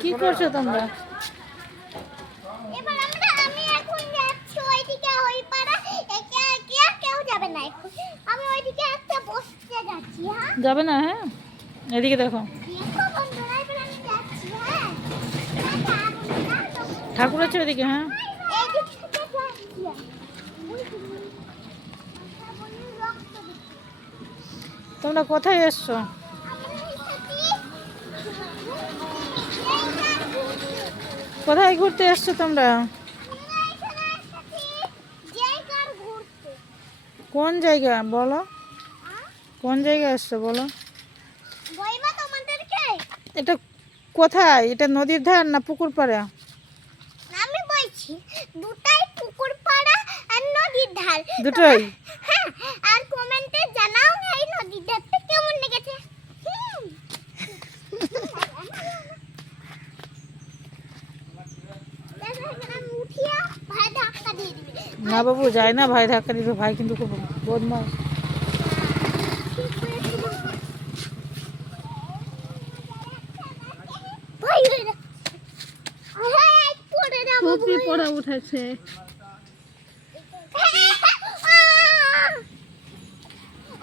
কি করছো তোমরা? এবার আমি এখন যাচ্ছি ওইদিকে, ওই পাড়া কেউ যাবে না এখন। আমি ওইদিকে একটা বসতে যাচ্ছি। হ্যাঁ যাবে না? হ্যাঁ, এদিকে দেখো, দেখো বন্ধুরা, এবার আমি যাচ্ছি। হ্যাঁ ঠাকুর আছে ওইদিকে। হ্যাঁ, এই দিক থেকে যাচ্ছি। রক্ত দিচ্ছি। তোমরা কোথায় এসছো? কোথায় ঘুরতে এসছো তোমরা? কোন জায়গা বলো? কোন জায়গায় এসছো বলো? এটা কোথায়? এটা নদীর ধার না পুকুর পাড়া? আমি বলছি দুটাই পুকুর পাড়া আর নদীর ধার। দুটোই? হ্যাঁ, আর কমেন্টে জানাও এই নদীর ধারটা কেমন লেগেছে। আমি উঠিয়া ভাই ধাক্কা দিয়ে দিবি। না বাবু, যায় না, ভাই ধাক্কা দিবে। ভাই কিন্তু খুব বদমাস। টুপি পড়া উঠেছে।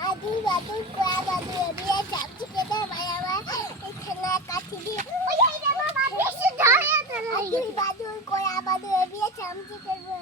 আদি বাদু কোয়া বাদু এদিকে চাপছি কেটে ভাই আমার এখানে কাটি দিয়ে ওই এই রে বাবা বেশি ধরে তো আদি বাদু কোয়া বাদু এদিকে চামচি করবে।